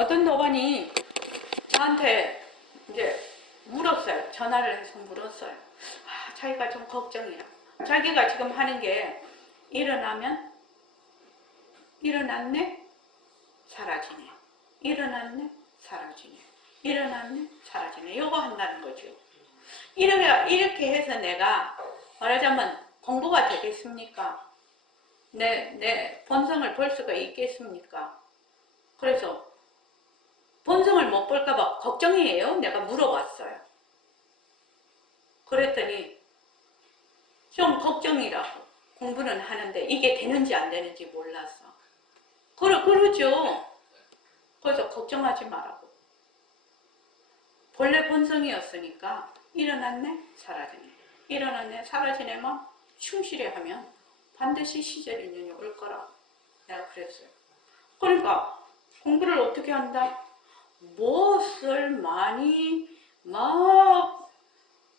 어떤 노반이 저한테 이제 물었어요. 전화를 해서 물었어요. 자기가 좀 걱정이라. 자기가 지금 하는 게 일어나면 일어났네 사라지네, 일어났네 사라지네, 일어났네 사라지네, 요거 한다는 거죠. 이렇게 해서 내가 말하자면 공부가 되겠습니까? 내 본성을 볼 수가 있겠습니까? 그래서 본성을 못 볼까봐 걱정이에요. 내가 물어봤어요. 그랬더니 좀 걱정이라고. 공부는 하는데 이게 되는지 안 되는지 몰라서. 그러죠. 그래서 걱정하지 말라고. 본래 본성이었으니까 일어났네 사라지네, 일어났네 사라지네만 충실히 하면 반드시 시절 인연이 올 거라고 내가 그랬어요. 그러니까 공부를 어떻게 한다? 무엇을 많이 막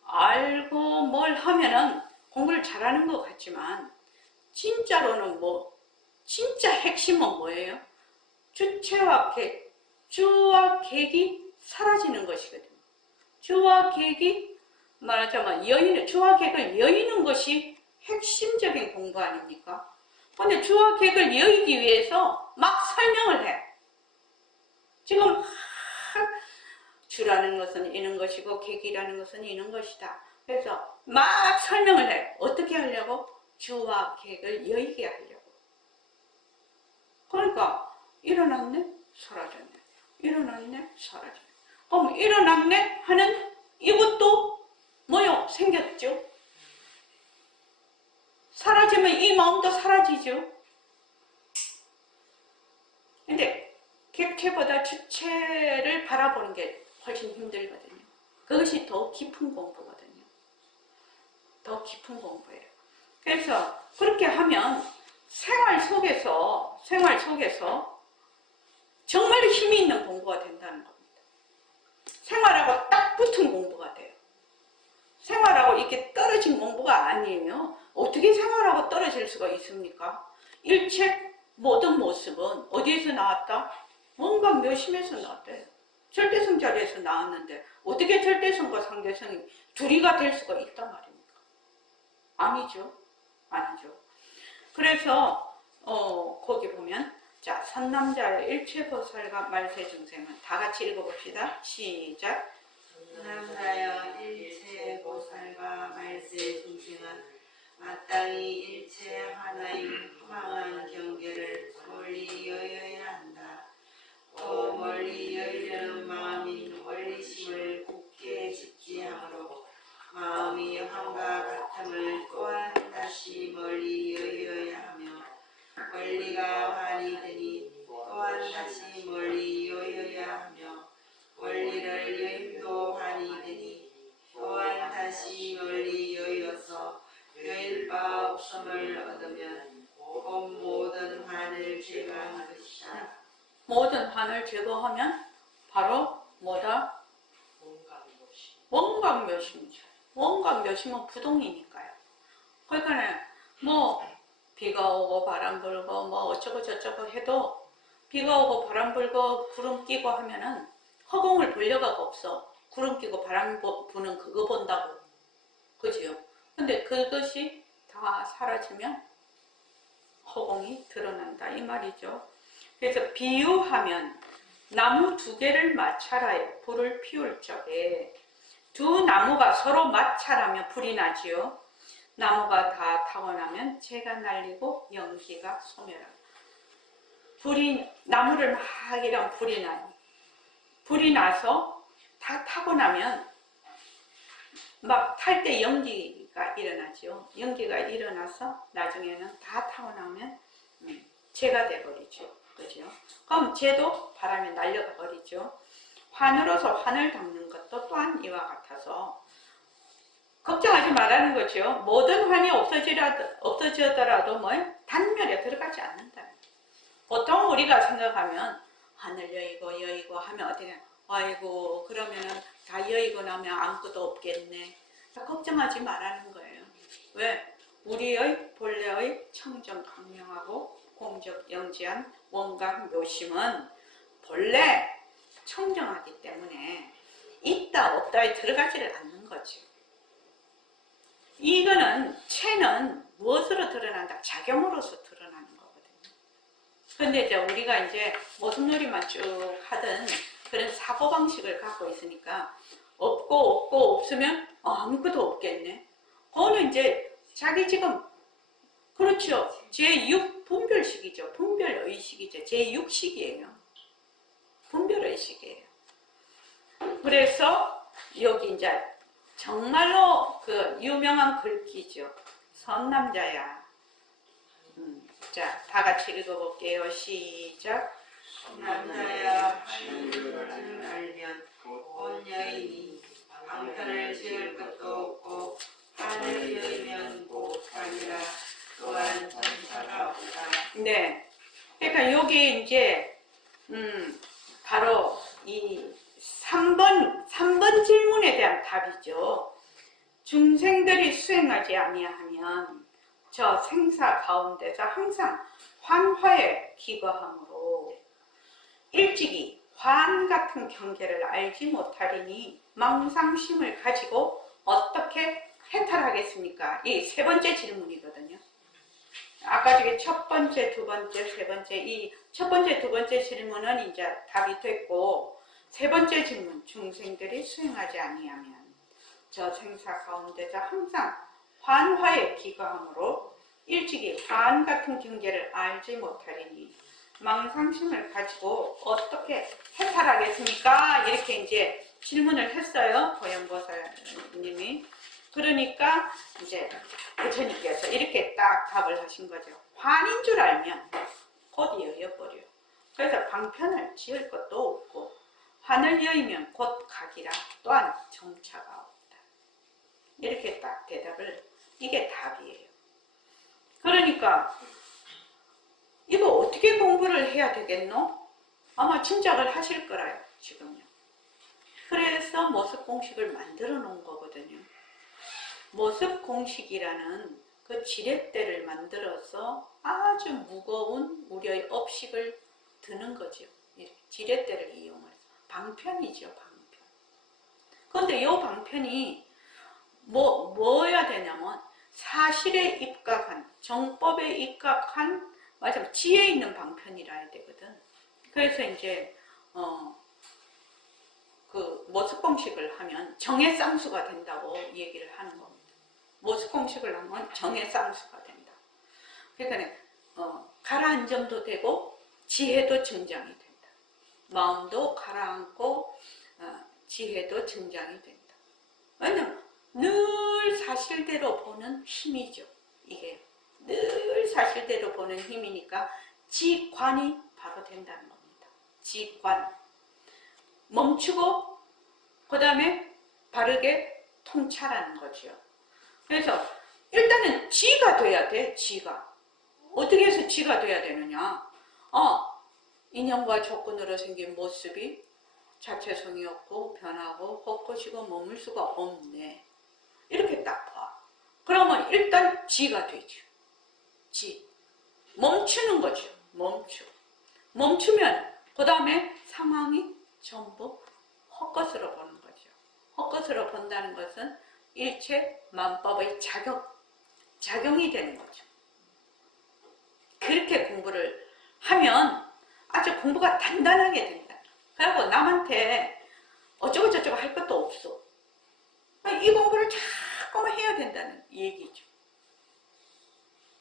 알고 뭘 하면은 공부를 잘하는 것 같지만 진짜로는 진짜 핵심은 뭐예요? 주체와 객, 주와 객이 사라지는 것이거든요. 주와 객이 말하자면 주와 객을 여의는 것이 핵심적인 공부 아닙니까? 근데 주와 객을 여의기 위해서 막 설명을 해. 지금 주라는 것은 이런 것이고 객이라는 것은 이런 것이다. 그래서 막 설명을 해. 어떻게 하려고? 주와 객을 여의게 하려고. 그러니까 일어났네 사라졌네, 일어났네 사라졌네. 그럼 일어났네 하는 이것도 뭐요? 생겼죠. 사라지면 이 마음도 사라지죠. 근데 객체보다 주체를 바라보는 게 훨씬 힘들거든요. 그것이 더 깊은 공부거든요. 더 깊은 공부예요. 그래서 그렇게 하면 생활 속에서 정말 힘이 있는 공부가 된다는 겁니다. 생활하고 딱 붙은 공부가 돼요. 생활하고 이렇게 떨어진 공부가 아니에요. 어떻게 생활하고 떨어질 수가 있습니까? 일체 모든 모습은 어디에서 나왔다? 뭔가 묘심에서 나왔대요. 절대성 자리에서 나왔는데 어떻게 절대성과 상대성이 둘이가 될 수가 있단 말입니까? 아니죠. 아니죠. 그래서 거기 보면 자, 선남자의 일체보살과 말세중생은 다 같이 읽어봅시다. 시작. 선남자여 일체보살과 말세중생은 마땅히 일체 하나인 허망한 경계를 멀리 여여야 한다. 또 멀리 여의려는 마음인 원리심을 굳게 집지함으로 마음이 함과 같음을 또한 다시 멀리 여여야 하며 원리가 환이 되니 또한 다시 멀리 여여야 하며 원리를 여임도 환이 되니 또한 다시 멀리 여여서 여일 바 없음을 얻으면 곧 모든 환을 제거한 것이다. 모든 환을 제거하면 바로 뭐다? 원광묘심이죠. 원광묘심은 부동이니까요. 그러니까 뭐 비가 오고 바람 불고 뭐 어쩌고 저쩌고 해도 비가 오고 바람 불고 구름 끼고 하면은 허공을 볼 여가가 없어. 구름 끼고 바람 부는 그거 본다고. 그지요? 근데 그것이 다 사라지면 허공이 드러난다 이 말이죠. 그래서 비유하면 나무 두 개를 마찰하여 불을 피울 적에 두 나무가 서로 마찰하면 불이 나지요. 나무가 다 타고 나면 재가 날리고 연기가 소멸하고. 나무를 막 이런 불이 나요. 불이 나서 다 타고 나면 막 탈 때 연기가 일어나죠. 연기가 일어나서 나중에는 다 타고 나면 재가 돼버리죠. 그죠? 그럼 재도 바람에 날려가 버리죠. 환으로서 환을 닦는 것도 또한 이와 같아서 걱정하지 말라는 거죠. 모든 환이 없어지더라도 단멸에 들어가지 않는다. 보통 우리가 생각하면 하늘 여의고 하면 어떻게 아이고 그러면은 다 여의고 나면 아무것도 없겠네. 걱정하지 말라는 거예요. 왜? 우리의 본래의 청정 강명하고 공적 영지한 원각 묘심은 본래 청정하기 때문에 있다 없다에 들어가지를 않는 거죠. 이거는 체는 무엇으로 드러난다? 작용으로서 드러나는 거거든요. 근데 이제 우리가 이제 모습놀이만 쭉 하던 그런 사고방식을 갖고 있으니까 없고 없으면 아무것도 없겠네. 그거는 이제 자기 지금 그렇죠. 제6 분별식이죠. 분별의식이죠. 제6식이에요. 분별의식이에요. 그래서 여기 이제 정말로 그 유명한 글귀죠. 선남자야. 자, 다 같이 읽어볼게요. 시작. 남자야 하늘을 알면 온 여인이 방편을 지을 것도 없고 하늘 여이면 못하리라. 또한 천사가 없다. 네. 그러니까 여기 이제 바로 이 3번 질문에 대한 답이죠. 중생들이 수행하지 아니하면 저 생사 가운데서 항상 환화에 기거함으로 일찍이 환 같은 경계를 알지 못하리니 망상심을 가지고 어떻게 해탈하겠습니까? 이 세 번째 질문이거든요. 아까 저기 첫 번째, 두 번째, 세 번째, 이 첫 번째, 두 번째 질문은 이제 답이 됐고, 세 번째 질문, 중생들이 수행하지 아니하면 저 생사 가운데서 항상 환화에 기거함으로 일찍이 환 같은 경계를 알지 못하리니 망상심을 가지고 어떻게 해탈하겠습니까? 이렇게 이제 질문을 했어요. 도연보살님이. 그러니까 이제 부처님께서 이렇게 딱 답을 하신 거죠. 환인 줄 알면 곧 여여버려. 그래서 방편을 지을 것도 없고 환을 여이면 곧 가기라. 또한 정차가 없다. 이렇게 딱 대답을, 이게 답이에요. 그러니까 이거 어떻게 공부를 해야 되겠노? 아마 짐작을 하실 거라요, 지금요. 그래서 모습공식을 만들어 놓은 거거든요. 모습공식이라는 그 지렛대를 만들어서 아주 무거운 우려의 업식을 드는 거죠. 이렇게 지렛대를 이용해서. 방편이죠, 방편. 그런데 이 방편이 뭐여야 되냐면 사실에 입각한, 정법에 입각한, 맞아, 지혜 있는 방편이라 해야 되거든. 그래서 이제 그 모습공식을 하면 정의 쌍수가 된다고 얘기를 하는 겁니다. 모습공식을 하면 정의 쌍수가 된다. 그러니까 가라앉음도 되고 지혜도 증장이 된다. 마음도 가라앉고 지혜도 증장이 된다. 왜냐면 늘 사실대로 보는 힘이죠. 이게 늘 사실대로 보는 힘이니까 지관이 바로 된다는 겁니다. 지관. 멈추고 그 다음에 바르게 통찰하는 거죠. 그래서 일단은 지가 돼야 돼. 지가. 어떻게 해서 지가 돼야 되느냐. 인연과 조건으로 생긴 모습이 자체성이 없고 변하고 헛것이고 머물 수가 없네. 이렇게 딱 봐. 그러면 일단 지가 되죠. 지. 멈추는 거죠. 멈추면 그 다음에 상황이 전부 헛것으로 보는 거죠. 헛것으로 본다는 것은 일체 만법의 작용이 되는 거죠. 그렇게 공부를 하면 아주 공부가 단단하게 된다. 그리고 남한테 어쩌고저쩌고 할 것도 없어. 이 공부를 자꾸만 해야 된다는 얘기죠.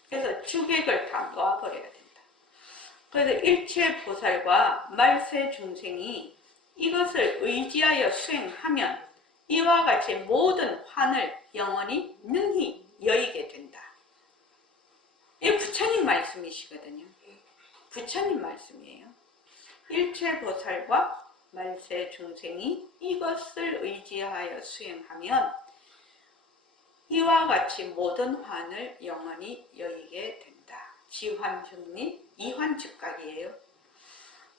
그래서 주객을 다 놓아버려야 된다. 그래서 일체 보살과 말세 중생이 이것을 의지하여 수행하면 이와 같이 모든 환을 영원히 능히 여의게 된다. 이게 부처님 말씀이시거든요. 부처님 말씀이에요. 일체 보살과 말세 중생이 이것을 의지하여 수행하면 이와 같이 모든 환을 영원히 여의게 된다. 지환중리 이환즉각이에요.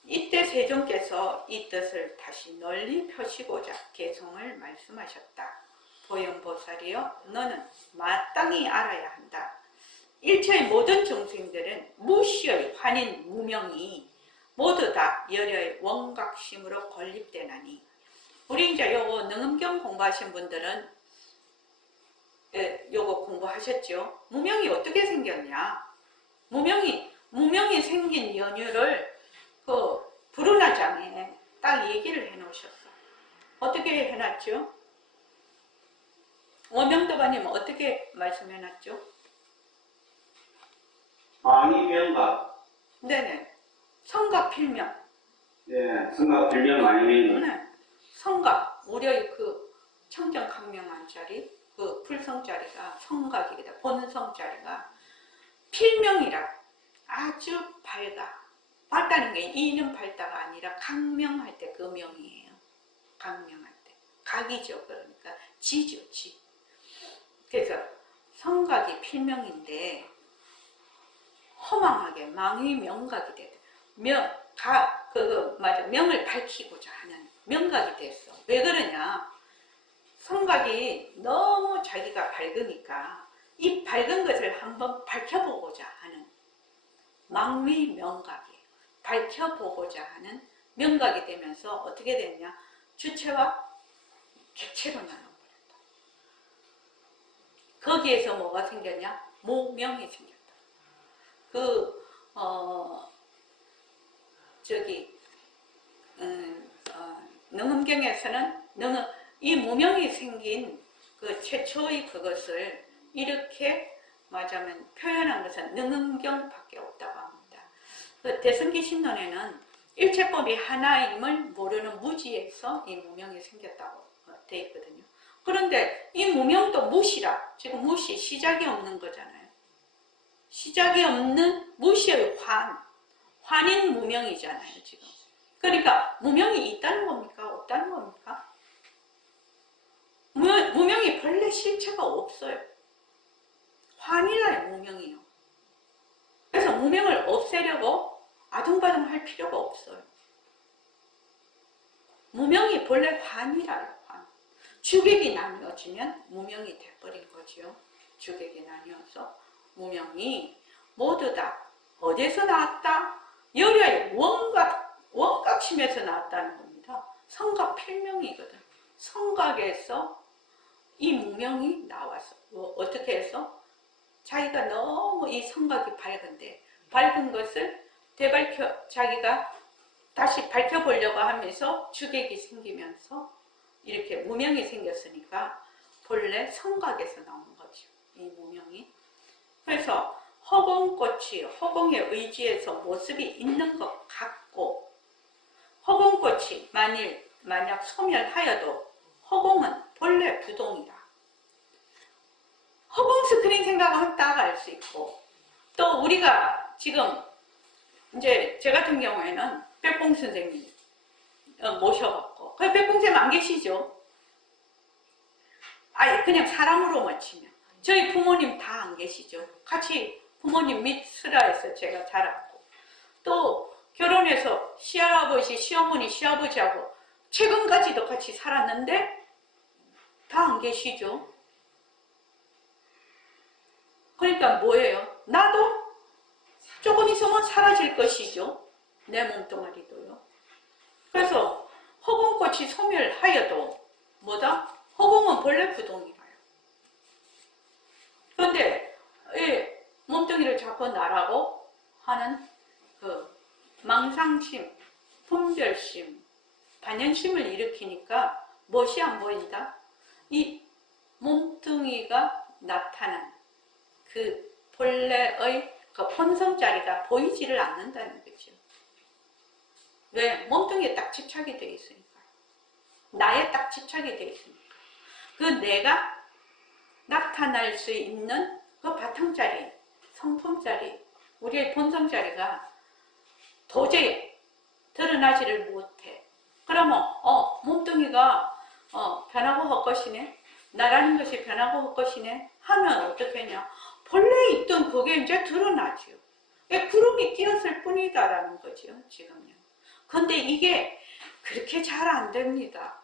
이때 세존께서 이 뜻을 다시 널리 펴시고자 개성을 말씀하셨다. 보현보살이여, 너는 마땅히 알아야 한다. 일체의 모든 중생들은 무시의 환인 무명이 모두 다 열의 원각심으로 건립되나니. 우리 이제 요거 능음경 공부하신 분들은 요거 공부하셨죠? 무명이 어떻게 생겼냐? 무명이 생긴 연유를 그 불운화장에 딱 얘기를 해 놓으셨어. 어떻게 해놨죠? 원명도반님 어떻게 말씀해 놨죠? 망이명각. 네네. 성각 필명. 예, 성각 필명 망이명. 네. 성각. 우리의 그 청정강명한 자리, 그 풀성자리가 성각이다. 본성자리가 필명이라 아주 밝아. 밝다는 게 이는 밝다가 아니라 강명할 때 그 명이에요. 강명할 때. 각이죠. 그러니까 지죠, 지. 그래서 성각이 필명인데 허망하게 망의 명각이 됐다. 명을 밝히고자 하는 명각이 됐어. 왜 그러냐? 성각이 너무 자기가 밝으니까 이 밝은 것을 한번 밝혀보고자 하는 망의 명각이 밝혀보고자 하는 명각이 되면서 어떻게 됐냐? 주체와 객체로 나눠버렸다. 거기에서 뭐가 생겼냐? 무명이 생겼다. 능음경에서는 이 무명이 생긴 그 최초의 그것을 이렇게 말하자면 표현한 것은 능음경밖에 없다고 합니다. 그 대승기 신론에는 일체법이 하나임을 모르는 무지에서 이 무명이 생겼다고 돼 있거든요. 그런데 이 무명도 무시라. 지금 무시, 시작이 없는 거잖아요. 시작이 없는 무시의 환인 무명이잖아요, 지금. 그러니까 무명이 있다는 겁니까? 없다는 겁니까? 무명이 본래 실체가 없어요. 환이라요, 무명이요. 그래서 무명을 없애려고 아둥바둥 할 필요가 없어요. 무명이 본래 환이라요, 환. 주객이 나뉘어지면 무명이 돼버린 거죠. 주객이 나뉘어서 무명이 모두 다 어디서 나왔다? 열의 원각심에서 나왔다는 겁니다. 성각 필명이거든. 성각에서 이 무명이 나와서 어떻게 해서 자기가 너무 이 성각이 밝은데 밝은 것을 자기가 다시 밝혀보려고 하면서 주객이 생기면서 이렇게 무명이 생겼으니까 본래 성각에서 나온 거죠. 이 무명이. 그래서 허공꽃이 허공의 의지에서 모습이 있는 것 같고 허공꽃이 만약 소멸하여도 허공은 본래 부동이다. 허공 스크린 생각하면 딱 알 수 있고 또 우리가 지금 이제 제 같은 경우에는 백봉 선생님 모셔갖고 백봉 선생님 안 계시죠? 아예 그냥 사람으로만 치면 저희 부모님 다 안 계시죠? 같이 부모님 밑슬하에서 제가 자랐고 또 결혼해서 시할아버지, 시어머니, 시아버지하고 최근까지도 같이 살았는데 다 안 계시죠? 그러니까 뭐예요? 나도 조금 있으면 사라질 것이죠. 내 몸뚱아리도요. 그래서 허공꽃이 소멸하여도 뭐다? 허공은 본래 부동이라요. 그런데 이 몸뚱이를 자꾸 나라고 하는 그 망상심, 분별심, 반연심을 일으키니까 무엇이 안 보인다? 이 몸뚱이가 나타난 그 본래의 그 본성자리가 보이지를 않는다는 거죠. 왜? 몸뚱이에 딱 집착이 되어 있으니까. 나에 딱 집착이 되어 있으니까. 그 내가 나타날 수 있는 그 바탕자리, 성품자리, 우리의 본성자리가 도저히 드러나지를 못해. 그러면 몸뚱이가 변하고 헛것이네. 나라는 것이 변하고 헛것이네 하면 어떻게 하냐. 본래 있던 그게 이제 드러나죠. 구름이 끼었을 뿐이다라는 거죠. 지금요. 근데 이게 그렇게 잘 안 됩니다.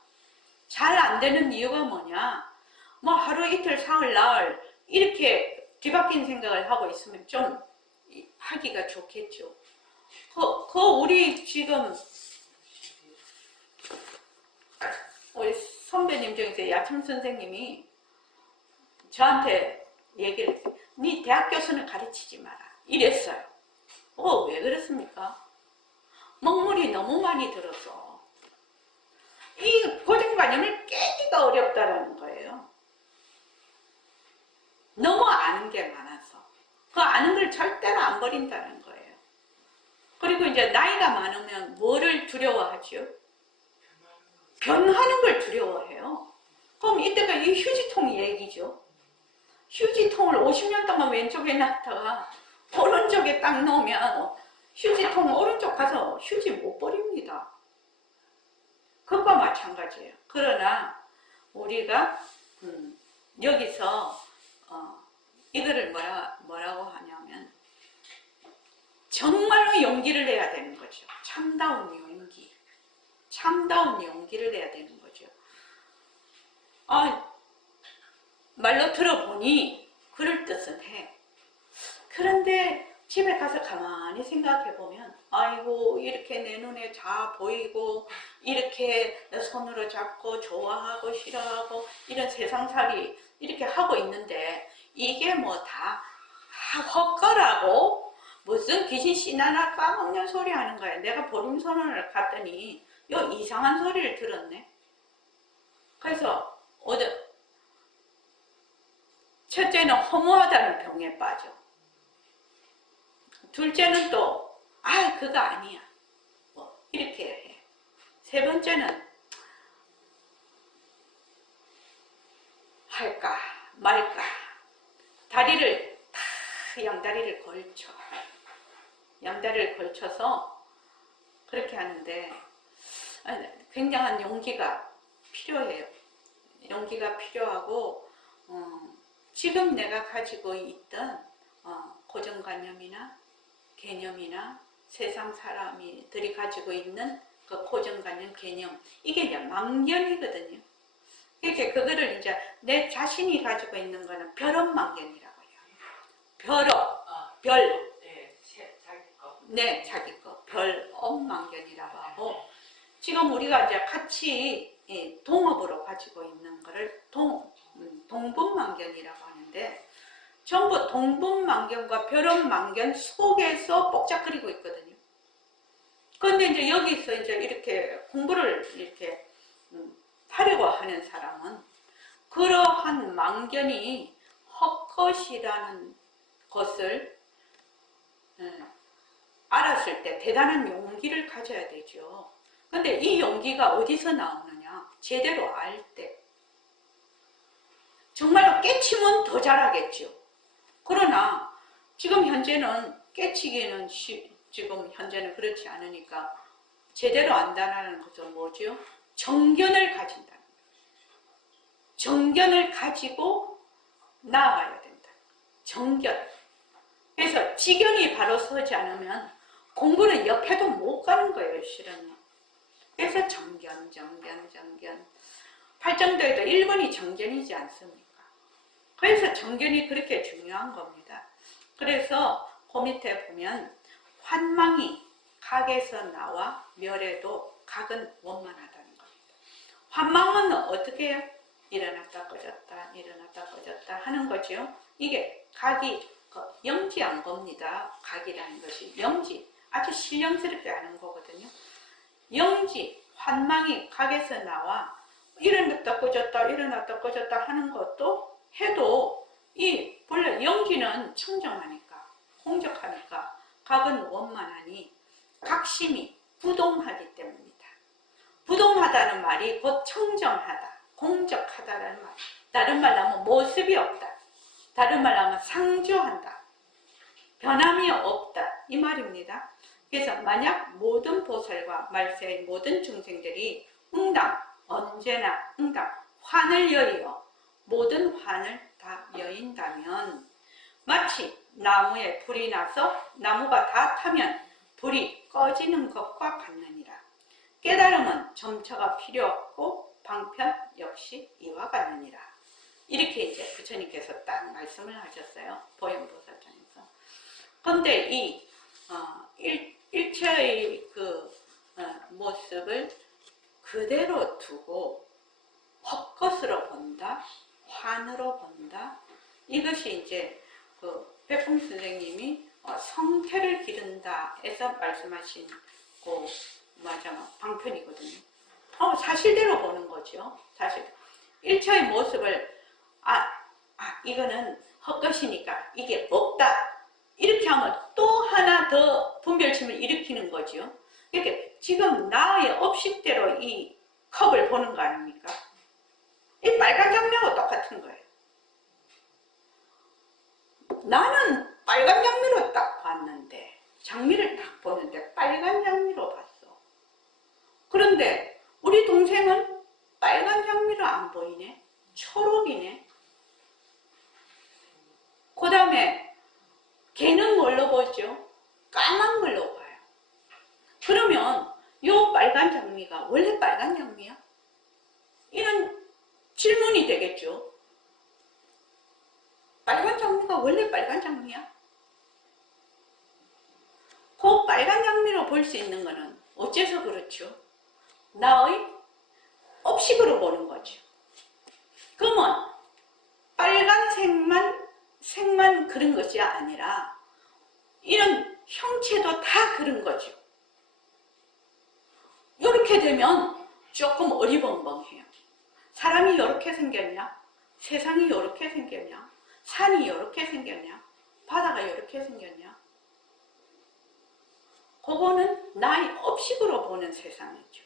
잘 안 되는 이유가 뭐냐. 뭐 하루 이틀 사흘 나흘 이렇게 뒤바뀐 생각을 하고 있으면 좀 하기가 좋겠죠. 우리 지금 우리 선배님 중에서 야청 선생님이 저한테 얘기를 했어요. 네 대학 교수는 가르치지 마라. 이랬어요. 왜 그랬습니까? 먹물이 너무 많이 들어서 이 고정관념을 깨기가 어렵다는 거예요. 너무 아는 게 많아서 그 아는 걸 절대로 안 버린다는 거예요. 그리고 이제 나이가 많으면 뭐를 두려워하죠? 변하는 걸 두려워해요. 그럼 이때가 이 휴지통 얘기죠. 휴지통을 50년 동안 왼쪽에 놨다가 오른쪽에 딱 놓으면 휴지통 오른쪽 가서 휴지 못 버립니다. 그것과 마찬가지예요. 그러나 우리가 여기서 이거를 뭐라고 하냐면 정말로 용기를 내야 되는 거죠. 참다운 용기. 참다운 용기를 내야 되는 거죠. 말로 들어보니 그럴 뜻은 해. 그런데 집에 가서 가만히 생각해보면 아이고 이렇게 내 눈에 다 보이고 이렇게 손으로 잡고 좋아하고 싫어하고 이런 세상살이 이렇게 하고 있는데 이게 뭐 다 헛거라고 무슨 귀신 씨나나 까먹는 소리 하는 거야. 내가 보림선언을 갔더니 요 이상한 소리를 들었네. 그래서 첫째는 허무하다는 병에 빠져. 둘째는 또 그거 아니야. 이렇게 해. 세 번째는 할까 말까. 다리를 양다리를 걸쳐. 양다리를 걸쳐서 그렇게 하는데 굉장한 용기가 필요해요. 용기가 필요하고 지금 내가 가지고 있던 고정관념이나 개념이나 세상 사람들이 가지고 있는 그 고정관념 개념 이게 이제 망견이거든요. 이렇게 그거를 이제 내 자신이 가지고 있는 거는 별업망견이라고 해요. 별. 네, 자기 거. 별업망견이라고 하고 지금 우리가 이제 같이 동업으로 가지고 있는 거를 동분망견이라고 하는데 전부 동분망견과 별업망견 속에서 복잡거리고 있거든요. 그런데 이제 여기서 이제 이렇게 공부를 이렇게 하려고 하는 사람은 그러한 망견이 헛것이라는 것을 알았을 때 대단한 용기를 가져야 되죠. 근데 이 용기가 어디서 나오느냐? 제대로 알 때. 정말로 깨치면 더 잘하겠죠. 그러나 지금 현재는 깨치기는 지금 현재는 그렇지 않으니까 제대로 안다는 것은 뭐죠? 정견을 가진다는 거예요. 정견을 가지고 나아가야 된다. 정견. 그래서 지견이 바로 서지 않으면 공부는 옆에도 못 가는 거예요, 실은. 그래서 정견. 팔정도에도 1번이 정견이지 않습니까? 그래서 정견이 그렇게 중요한 겁니다. 그래서 그 밑에 보면 환망이 각에서 나와 멸해도 각은 원만하다는 겁니다. 환망은 어떻게 해요? 일어났다 꺼졌다 일어났다 꺼졌다 하는 거죠. 이게 각이 영지한 겁니다. 각이라는 것이 영지, 아주 신령스럽게 하는 거거든요. 영지, 환망이 각에서 나와 일어났다 꺼졌다 일어났다 꺼졌다 하는 것도 해도 이 본래 영지는 청정하니까 공적하니까 각은 원만하니 각심이 부동하기 때문입니다. 부동하다는 말이 곧 청정하다, 공적하다라는 말. 다른 말로 하면 모습이 없다. 다른 말로 하면 상주한다. 변함이 없다. 이 말입니다. 그래서 만약 모든 보살과 말세의 모든 중생들이 응당, 언제나 응당, 환을 여의어 모든 환을 다 여인다면 마치 나무에 불이 나서 나무가 다 타면 불이 꺼지는 것과 같느니라. 깨달음은 점처가 필요 없고 방편 역시 이와 같느니라. 이렇게 이제 부처님께서 딱 말씀을 하셨어요. 보현보살장에서. 그런데 이 일체의 그 모습을 그대로 두고 헛것으로 본다, 환으로 본다. 이것이 이제 그 백봉 선생님이 성태를 기른다에서 말씀하신 그 방편이거든요. 사실대로 보는 거죠. 사실 일체의 모습을 이거는 헛것이니까 이게 없다. 이렇게 하면 또 하나 더 분별심을 일으키는 거죠. 이렇게 지금 나의 업식대로 이 컵을 보는 거 아닙니까? 이 빨간 장미하고 똑같은 거예요. 나는 빨간 장미로 딱 봤는데, 장미를 딱 보는데 빨간 장미로 봤어. 그런데 우리 동생은 빨간 장미로 안 보이네. 초록이네. 그 다음에 걔는 뭘로 보죠? 까만 걸로 봐요. 그러면 요 빨간 장미가 원래 빨간 장미야? 이런 질문이 되겠죠. 빨간 장미가 원래 빨간 장미야? 그 빨간 장미로 볼 수 있는 거는 어째서 그렇죠? 나의 업식으로 보는 거죠. 그러면 빨간색만 그런 것이 아니라 이런 형체도 다 그런 거죠. 이렇게 되면 조금 어리벙벙해요. 사람이 이렇게 생겼냐? 세상이 이렇게 생겼냐? 산이 이렇게 생겼냐? 바다가 이렇게 생겼냐? 그거는 나의 업식으로 보는 세상이죠.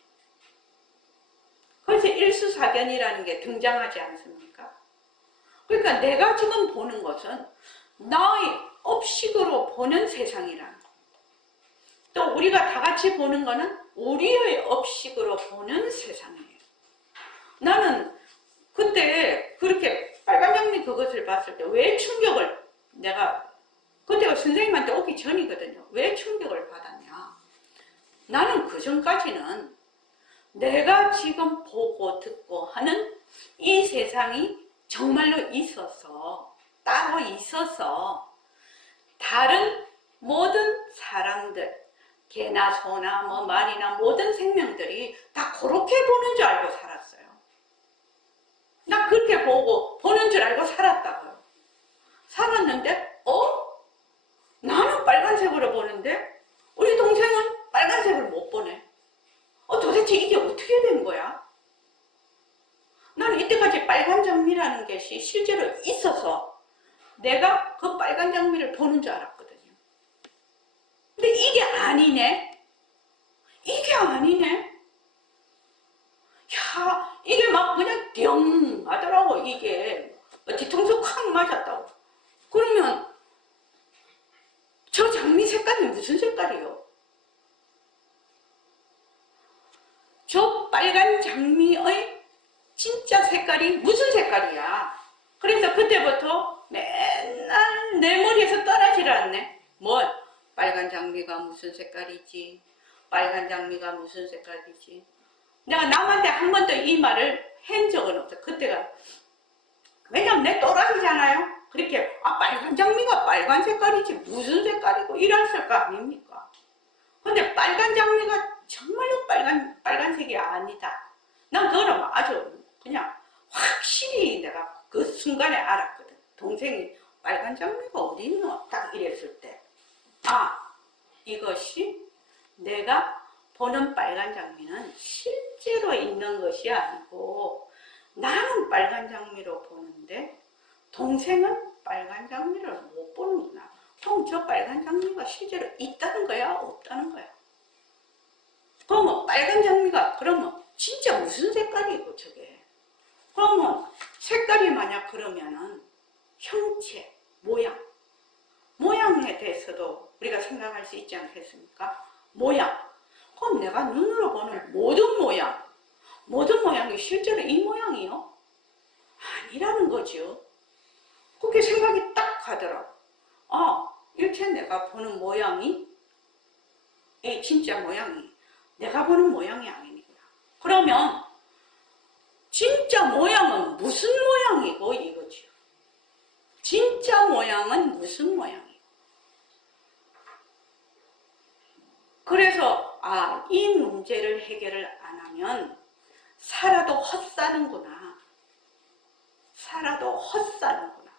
그래서 일수사견이라는 게 등장하지 않습니까? 그러니까 내가 지금 보는 것은 나의 업식으로 보는 세상이라는 겁니다. 또 우리가 다 같이 보는 거는 우리의 업식으로 보는 세상이에요. 나는 그때 그렇게 빨간 장미 그것을 봤을 때 왜 충격을 내가 그때가 선생님한테 오기 전이거든요. 왜 충격을 받았냐? 나는 그 전까지는 내가 지금 보고 듣고 하는 이 세상이 정말로 있어서 따로 있어서 다른 모든 사람들 개나 소나 뭐 말이나 모든 생명들이 다 그렇게 보는 줄 알고 살았어요. 나 그렇게 보는 줄 알고 살았다고요. 살았는데 나는 빨간색으로 보는데 우리 동생은 빨간색을 못 보네. 도대체 이게 어떻게 된 거야? 나는 이때까지 빨간 장미라는 것이 실제로 있어서 내가 그 빨간 장미를 보는 줄 알았거든요. 근데 이게 아니네. 이게 아니네. 야, 이게 막 그냥 뿅 하더라고. 이게 뒤통수 콱 맞았다고. 그러면 저 장미 색깔이 무슨 색깔이요? 저 빨간 장미의 진짜 색깔이 무슨 색깔이야? 그래서 그때부터 맨날 내 머리에서 떠나질 않네. 빨간 장미가 무슨 색깔이지? 빨간 장미가 무슨 색깔이지? 내가 남한테 한 번도 이 말을 한 적은 없어. 그때가 왜냐면 내 또라이잖아요. 그렇게 빨간 장미가 빨간 색깔이지 무슨 색깔이고 이랬을 거 아닙니까? 근데 빨간 장미가 정말로 빨간색이 아니다. 난 그거는 아주 그냥 확실히 내가 그 순간에 알았거든. 동생이 빨간 장미가 어디 있노? 딱 이랬을 때 이것이 내가 보는 빨간 장미는 실제로 있는 것이 아니고 나는 빨간 장미로 보는데 동생은 빨간 장미를 못 보는구나. 그럼 저 빨간 장미가 실제로 있다는 거야? 없다는 거야? 그러면 빨간 장미가 그러면 진짜 무슨 색깔이고 저게? 그러면 색깔이 만약 그러면은 형체, 모양에 대해서도 우리가 생각할 수 있지 않겠습니까? 모양. 그럼 내가 눈으로 보는 모든 모양이 실제로 이 모양이요? 아니라는 거죠. 그렇게 생각이 딱 가더라고. 일체 내가 보는 모양이 이 진짜 모양이 내가 보는 모양이 아니구나. 그러면 진짜 모양은 무슨 모양이고 이거죠. 진짜 모양은 무슨 모양이고. 해결을 안 하면 살아도 헛사는구나. 살아도 헛사는구나.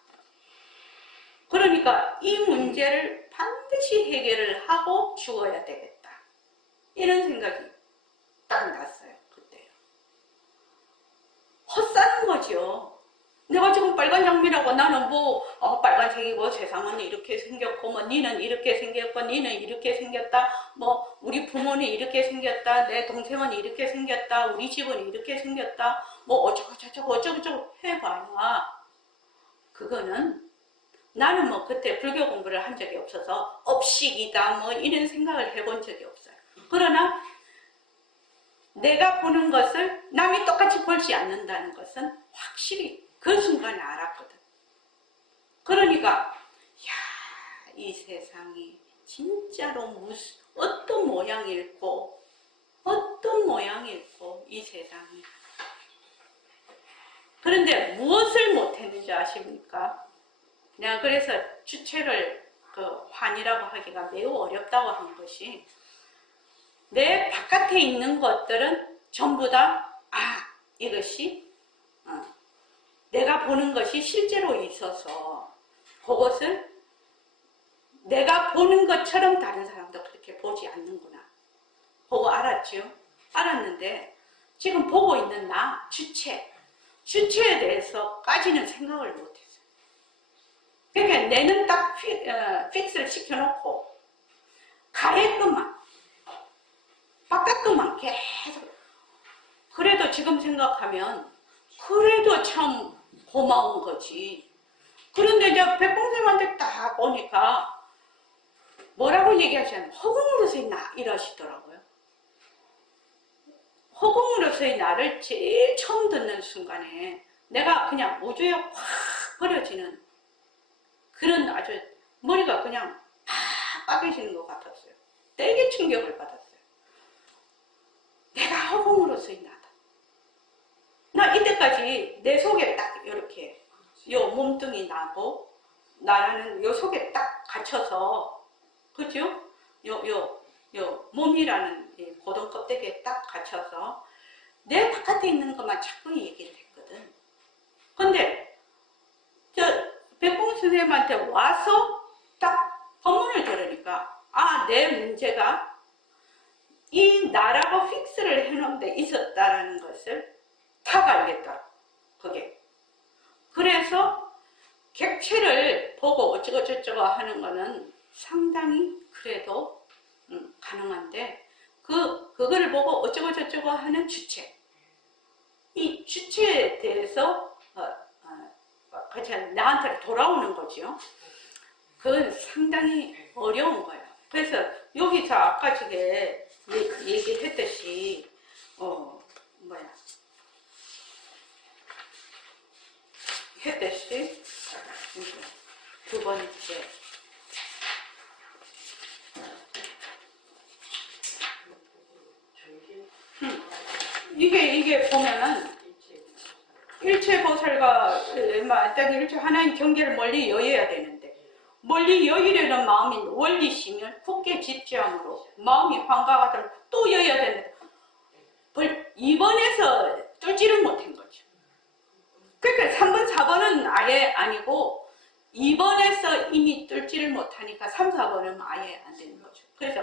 그러니까 이 문제를 반드시 해결을 하고 죽어야 되겠다. 이런 생각이 딱 났어요. 그때요. 헛사는 거죠. 내가 지금 빨간 장미라고 나는 뭐 빨간색이고 세상은 이렇게 생겼고 뭐 니는 이렇게 생겼고 니는 이렇게 생겼다 뭐 우리 부모는 이렇게 생겼다 내 동생은 이렇게 생겼다 우리 집은 이렇게 생겼다 뭐 어쩌고저쩌고 해봐야 그거는 나는 뭐 그때 불교 공부를 한 적이 없어서 업식이다 뭐 이런 생각을 해본 적이 없어요. 그러나 내가 보는 것을 남이 똑같이 보지 않는다는 것은 확실히 그 순간에 알았거든. 그러니까 야, 이 세상이 진짜로 어떤 모양일꼬 어떤 모양일꼬 이 세상이. 그런데 무엇을 못했는지 아십니까? 내가 그래서 주체를 환이라고 하기가 매우 어렵다고 한 것이 내 바깥에 있는 것들은 전부 다 이것이 내가 보는 것이 실제로 있어서 그것을 내가 보는 것처럼 다른 사람도 그렇게 보지 않는구나. 보고 알았죠. 알았는데 지금 보고 있는 나, 주체에 대해서까지는 생각을 못했어요. 그러니까 내는 딱 픽스를 시켜놓고 가해것만 바깥것만 계속. 그래도 지금 생각하면 그래도 참 고마운 거지. 그런데 이제 백봉쌤한테 딱 오니까 뭐라고 얘기하시냐면 허공으로서의 나 이러시더라고요. 허공으로서의 나를 제일 처음 듣는 순간에 내가 그냥 우주에 확 버려지는 그런 아주 머리가 그냥 팍 빠개지는 것 같았어요. 되게 충격을 받았어요. 내가 허공으로서의 나다. 나 이때까지 내 속에 딱 이렇게 요 몸뚱이 나고 나라는 요 속에 딱 갇혀서 그죠? 요 몸이라는 이 고동 껍데기에 딱 갇혀서 내 바깥에 있는 것만 자꾸 얘기를 했거든. 근데 저 백봉 선생님한테 와서 딱 법문을 들으니까 내 문제가 이 나라고 픽스를 해놓은 데 있었다라는 것을 딱 알겠다. 그게. 그래서 객체를 보고 어쩌고저쩌고 하는 거는 상당히 그래도 가능한데 그거를 보고 어쩌고저쩌고 하는 주체. 이 주체에 대해서 나한테 돌아오는 거죠. 그건 상당히 어려운 거예요. 그래서 여기서 아까 저게 얘기했듯이 했듯이 두 번째 이게 보면은 일체보살과 딱 일체 하나님 경계를 멀리 여어야 되는데 멀리 여의려는 마음이 원리심을 굳게 집중함으로 마음이 환가가 되면 또 여어야 되는데 2번에서 뚫지를 못한 거죠. 그러니까 3번, 4번은 아예 아니고 2번에서 이미 뚫지를 못하니까 3, 4번은 아예 안 되는 거죠. 그래서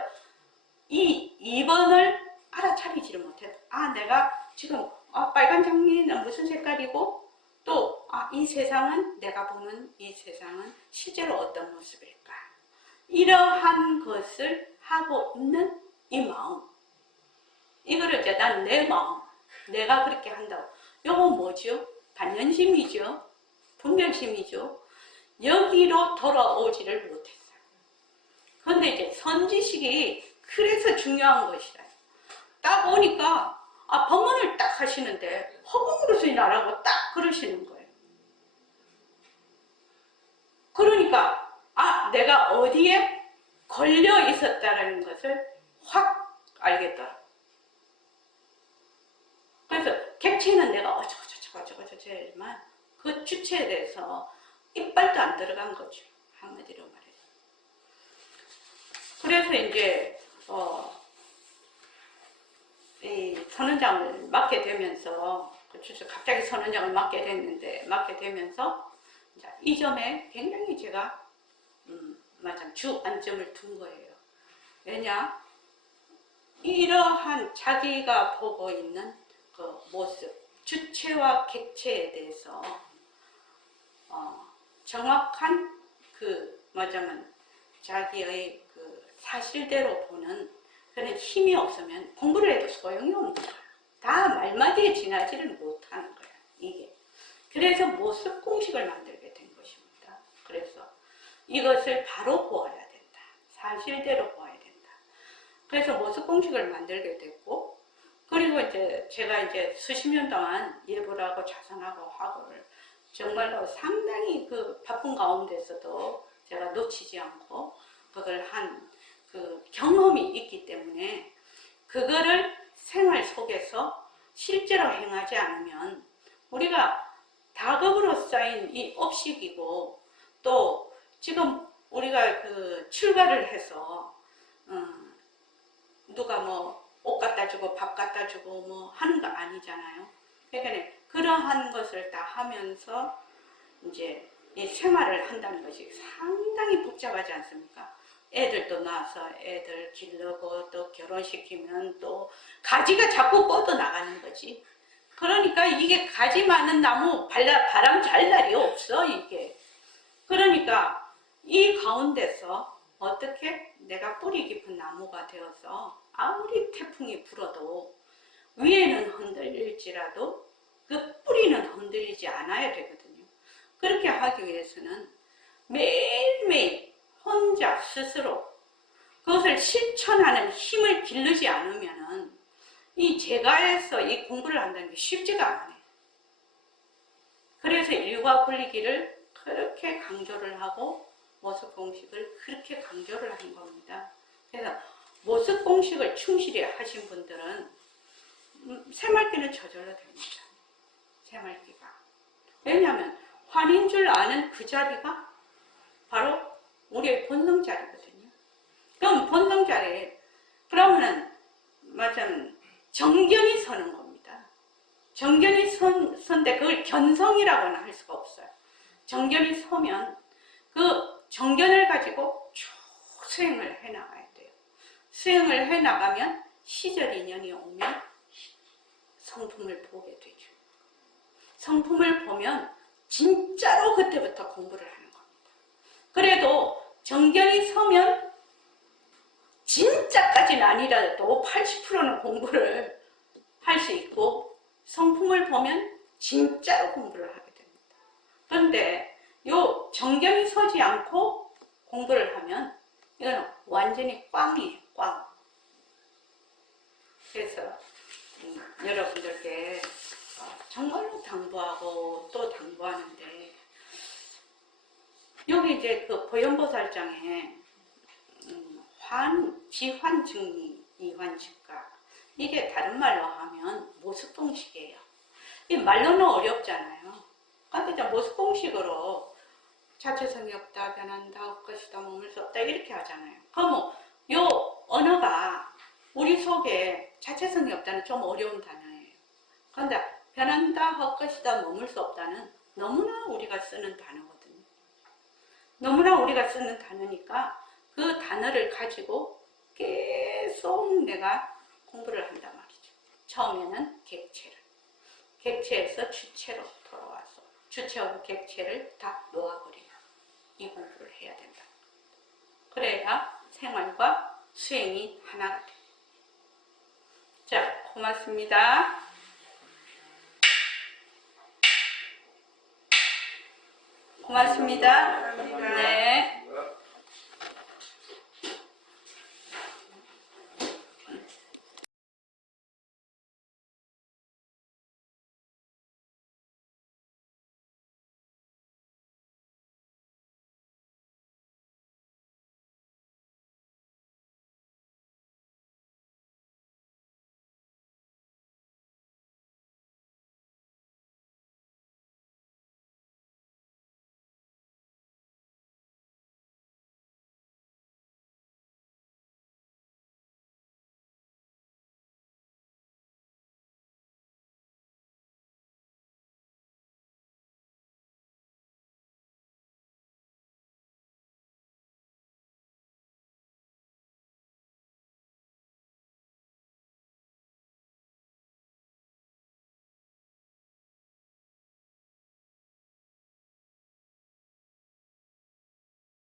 이 2번을 알아차리지를 못해도 내가 지금 빨간 장미는 무슨 색깔이고 또 이 세상은 내가 보는 이 세상은 실제로 어떤 모습일까 이러한 것을 하고 있는 이 마음 이거를 이제 난 내 마음 내가 그렇게 한다고 요건 뭐죠? 단연심이죠. 분별심이죠. 여기로 돌아오지를 못했어요. 그런데 이제 선지식이 그래서 중요한 것이다. 딱 보니까 법문을 딱 하시는데 허공으로서의 나라고 딱 그러시는 거예요. 그러니까 내가 어디에 걸려 있었다라는 것을 확 알겠더라. 그래서 객체는 내가 어쩌고저쩌고저쩌고저쩌지만 그 주체에 대해서 이빨도 안 들어간 거죠. 한마디로 말해서. 그래서 이제 이 선원장을 맡게 되면서 갑자기 선원장을 맡게 되면서 이 점에 굉장히 제가 마찬 주 안점을 둔 거예요. 왜냐? 이러한 자기가 보고 있는 그 모습, 주체와 객체에 대해서 정확한 그 뭐냐면 자기의 그 사실대로 보는 그런 힘이 없으면 공부를 해도 소용이 없는 거야. 다 말마디에 지나지를 못하는 거야, 이게. 그래서 모습 공식을 만들게 된 것입니다. 그래서 이것을 바로 보아야 된다. 사실대로 보아야 된다. 그래서 모습 공식을 만들게 됐고, 그리고 이제 제가 이제 수십 년 동안 예불하고 자선하고 화고를 정말로 상당히 그 바쁜 가운데서도 제가 놓치지 않고 그걸 한 그 경험이 있기 때문에 그거를 생활 속에서 실제로 행하지 않으면 우리가 다급으로 쌓인 이 업식이고 또 지금 우리가 그 출가를 해서 누가 뭐 옷 갖다 주고 밥 갖다 주고 뭐 하는 거 아니잖아요. 그러니까 그러한 것을 다 하면서 이제 이 생활을 한다는 것이 상당히 복잡하지 않습니까? 애들도 낳아서 애들 기르고 또 결혼시키면 또 가지가 자꾸 뻗어 나가는 거지. 그러니까 이게 가지 많은 나무 바람 잘 날이 없어, 이게. 그러니까 이 가운데서 어떻게 내가 뿌리 깊은 나무가 되어서 아무리 태풍이 불어도 위에는 흔들릴지라도 그 뿌리는 흔들리지 않아야 되거든요. 그렇게 하기 위해서는 매일매일 혼자 스스로 그것을 실천하는 힘을 기르지 않으면은 이 제가에서 이 공부를 한다는 게 쉽지가 않아요. 그래서 일과 분리기를 그렇게 강조를 하고 모습 공식을 그렇게 강조를 하는 겁니다. 그래서 모습 공식을 충실히 하신 분들은 새말기는 저절로 됩니다. 새말기가. 왜냐하면 환인 줄 아는 그 자리가 바로 우리의 본성 자리거든요. 그럼 본성 자리에 그러면은 마찬 정견이 서는 겁니다. 정견이 선데 그걸 견성이라고는 할 수가 없어요. 정견이 서면 그 정견을 가지고 쭉 수행을 해 나가야 돼요. 수행을 해 나가면 시절 인연이 오면 성품을 보게 되죠. 성품을 보면 진짜로 그때부터 공부를 하는 겁니다. 그래도 정견이 서면 진짜까지는 아니라도 80%는 공부를 할 수 있고 성품을 보면 진짜로 공부를 하게 됩니다. 그런데 요 정견이 서지 않고 공부를 하면 이건 완전히 꽝이에요, 꽝. 그래서 여러분들께 정말로 당부하고 또 당부하는데 여기 이제 그 보현보살장에 지환증리, 이환즉각 이게 다른 말로 하면 모습공식이에요. 이 말로는 어렵잖아요. 근데 이제 모습공식으로 자체성이 없다, 변한다, 헛것이다, 머물 수 없다 이렇게 하잖아요. 그럼 요 언어가 우리 속에 자체성이 없다는 좀 어려운 단어예요. 그런데 변한다, 헛것이다, 머물 수 없다는 너무나 우리가 쓰는 단어거든요. 너무나 우리가 쓰는 단어니까 그 단어를 가지고 계속 내가 공부를 한단 말이죠. 처음에는 객체에서 주체로 돌아와서 주체하고 객체를 다 놓아버리는 이 공부를 해야 된다. 그래야 생활과 수행이 하나가 돼요. 자, 고맙습니다. 고맙습니다. 네.